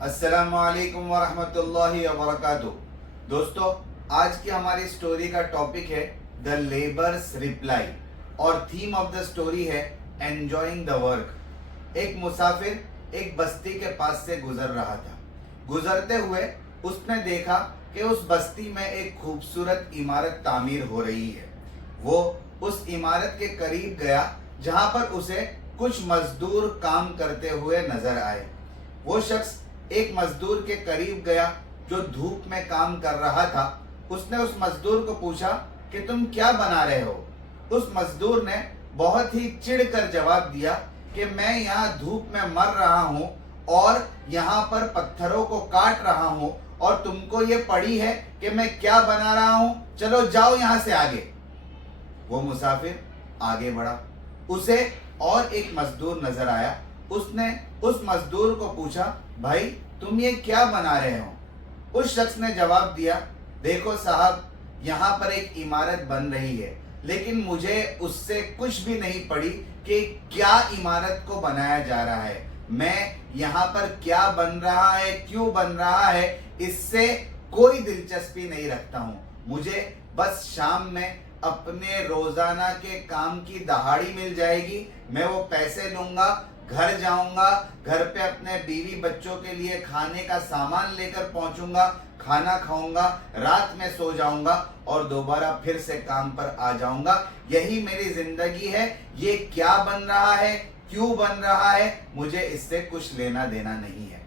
अस्सलामुअलैकुम वरहमतुल्लाहि वबरकातुह। दोस्तों, आज की हमारी स्टोरी का टॉपिक है द लेबर्स रिप्लाई और थीम ऑफ द स्टोरी है एंजॉइंग द वर्क। एक मुसाफिर एक बस्ती के पास से गुजर रहा था। गुजरते हुए उसने देखा कि उस बस्ती में एक खूबसूरत इमारत तामीर हो रही है। वो उस इमारत के करीब गया जहां पर उसे कुछ मजदूर काम करते हुए नजर आए। वो शख्स एक मजदूर के करीब गया जो धूप में काम कर रहा था। उसने उस मजदूर को पूछा कि तुम क्या बना रहे हो। उस मजदूर ने बहुत ही चिढ़कर जवाब दिया कि मैं यहाँ धूप में मर रहा हूँ और यहाँ पर पत्थरों को काट रहा हूँ और तुमको ये पड़ी है कि मैं क्या बना रहा हूँ। चलो जाओ यहाँ से आगे। वो मुसाफिर आगे बढ़ा। उसे और एक मजदूर नजर आया। उसने उस मजदूर को पूछा, भाई तुम ये क्या बना रहे हो। उस शख्स ने जवाब दिया, देखो साहब, यहाँ पर एक इमारत बन रही है, लेकिन मुझे उससे कुछ भी नहीं पड़ी कि क्या इमारत को बनाया जा रहा है। मैं यहाँ पर क्या बन रहा है, क्यों बन रहा है, इससे कोई दिलचस्पी नहीं रखता हूँ। मुझे बस शाम में अपने रोजाना के काम की दहाड़ी मिल जाएगी, मैं वो पैसे लूंगा, घर जाऊंगा, घर पे अपने बीवी बच्चों के लिए खाने का सामान लेकर पहुंचूंगा, खाना खाऊंगा, रात में सो जाऊंगा और दोबारा फिर से काम पर आ जाऊंगा। यही मेरी जिंदगी है। ये क्या बन रहा है, क्यों बन रहा है, मुझे इससे कुछ लेना देना नहीं है।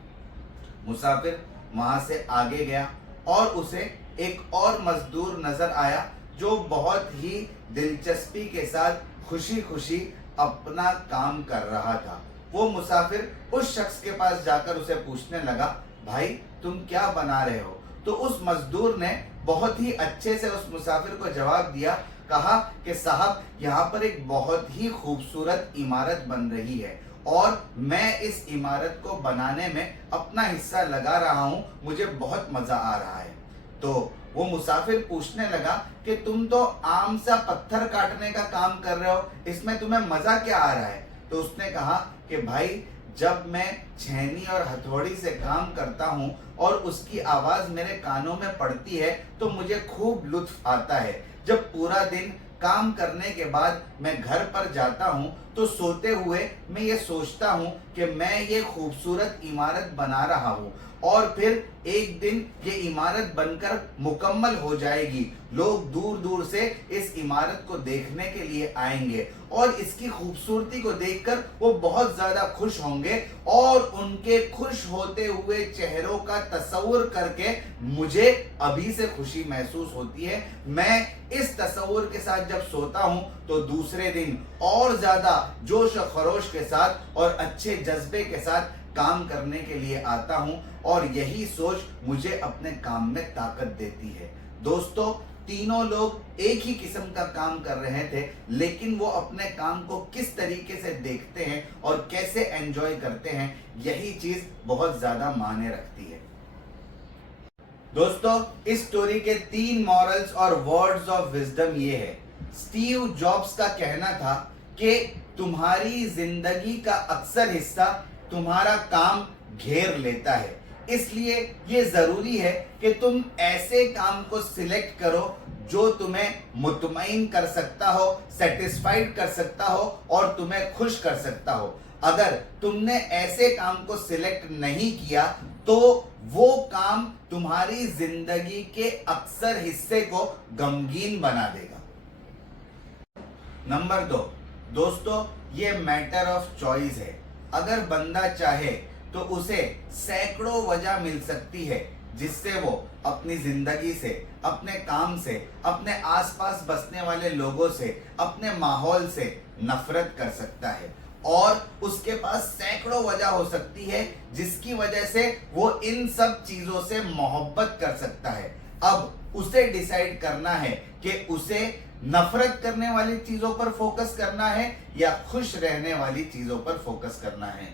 मुसाफिर वहां से आगे गया और उसे एक और मजदूर नजर आया जो बहुत ही दिलचस्पी के साथ खुशी खुशी अपना काम कर रहा था। वो मुसाफिर उस शख्स के पास जाकर उसे पूछने लगा, भाई तुम क्या बना रहे हो। तो उस मजदूर ने बहुत ही अच्छे से उस मुसाफिर को जवाब दिया, कहा कि साहब, यहाँ पर एक बहुत ही खूबसूरत इमारत बन रही है और मैं इस इमारत को बनाने में अपना हिस्सा लगा रहा हूँ, मुझे बहुत मजा आ रहा है। तो वो मुसाफिर पूछने लगा कि तुम तो आम सा पत्थर काटने का काम कर रहे हो, इसमें तुम्हें मजा क्या आ रहा है। तो उसने कहा कि भाई, जब मैं छेनी और हथौड़ी से काम करता हूँ और उसकी आवाज मेरे कानों में पड़ती है तो मुझे खूब लुत्फ आता है। जब पूरा दिन काम करने के बाद मैं घर पर जाता हूँ तो सोते हुए मैं ये सोचता हूँ कि मैं ये खूबसूरत इमारत बना रहा हूँ और फिर एक दिन ये इमारत बनकर मुकम्मल हो जाएगी। लोग दूर दूर से इस इमारत को देखने के लिए आएंगे और इसकी खूबसूरती को देखकर वो बहुत ज्यादा खुश होंगे और उनके खुश होते हुए चेहरों का तस्वुर करके मुझे अभी से खुशी महसूस होती है। मैं इस तस्वुर के साथ जब सोता हूँ तो दूसरे दिन और ज्यादा जोश और खरोश के साथ और अच्छे जज्बे के साथ काम करने के लिए आता हूं और यही सोच मुझे अपने काम में ताकत देती है। दोस्तों, तीनों लोग एक ही किस्म का काम कर रहे थे, लेकिन वो अपने काम को किस तरीके से देखते हैं और कैसे एंजॉय करते हैं, यही चीज बहुत ज्यादा मायने रखती है। दोस्तों, इस स्टोरी के 3 मॉरल्स और वर्ड्स ऑफ विजडम ये है। स्टीव जॉब्स का कहना था कि तुम्हारी जिंदगी का अक्सर हिस्सा तुम्हारा काम घेर लेता है, इसलिए ये जरूरी है कि तुम ऐसे काम को सिलेक्ट करो जो तुम्हें मुतमईन कर सकता हो, सेटिस्फाइड कर सकता हो और तुम्हें खुश कर सकता हो। अगर तुमने ऐसे काम को सिलेक्ट नहीं किया तो वो काम तुम्हारी जिंदगी के अक्सर हिस्से को गमगीन बना देगा। नंबर 2, दोस्तों, ये मैटर ऑफ चॉइस है। अगर बंदा चाहे तो उसे सैकड़ों वजह मिल सकती है जिससे वो अपनी जिंदगी से, अपने काम से, अपने आसपास बसने वाले लोगों से, अपने माहौल से नफरत कर सकता है और उसके पास सैकड़ों वजह हो सकती है जिसकी वजह से वो इन सब चीजों से मोहब्बत कर सकता है। अब उसे डिसाइड करना है कि उसे नफरत करने वाली चीजों पर फोकस करना है या खुश रहने वाली चीजों पर फोकस करना है।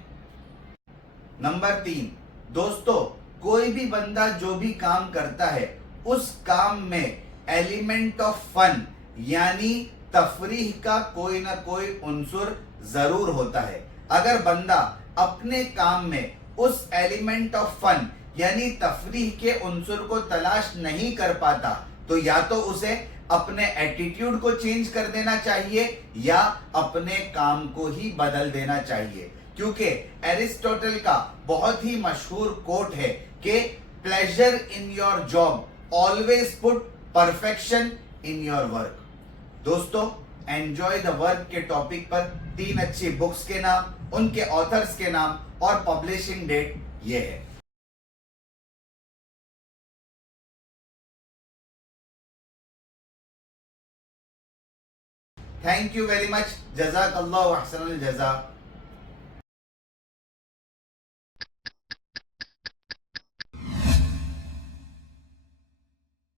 नंबर 3, दोस्तों, कोई भी बंदा जो भी काम करता है उस काम में एलिमेंट ऑफ फन यानी तफरीह का कोई ना कोई उन्सुर जरूर होता है। अगर बंदा अपने काम में उस एलिमेंट ऑफ फन यानी तफरीह के उनसुर को तलाश नहीं कर पाता, तो या तो उसे अपने एटीट्यूड को चेंज कर देना चाहिए या अपने काम को ही बदल देना चाहिए। क्योंकि एरिस्टोटल का बहुत ही मशहूर कोट है कि pleasure in your job always put perfection in your work. दोस्तों, एंजॉय द वर्क के टॉपिक पर 3 अच्छी बुक्स के नाम, उनके ऑथर्स के नाम और पब्लिशिंग डेट ये है। Thank you very much. जज़ाकल्लाहु अहसनुल जज़ा।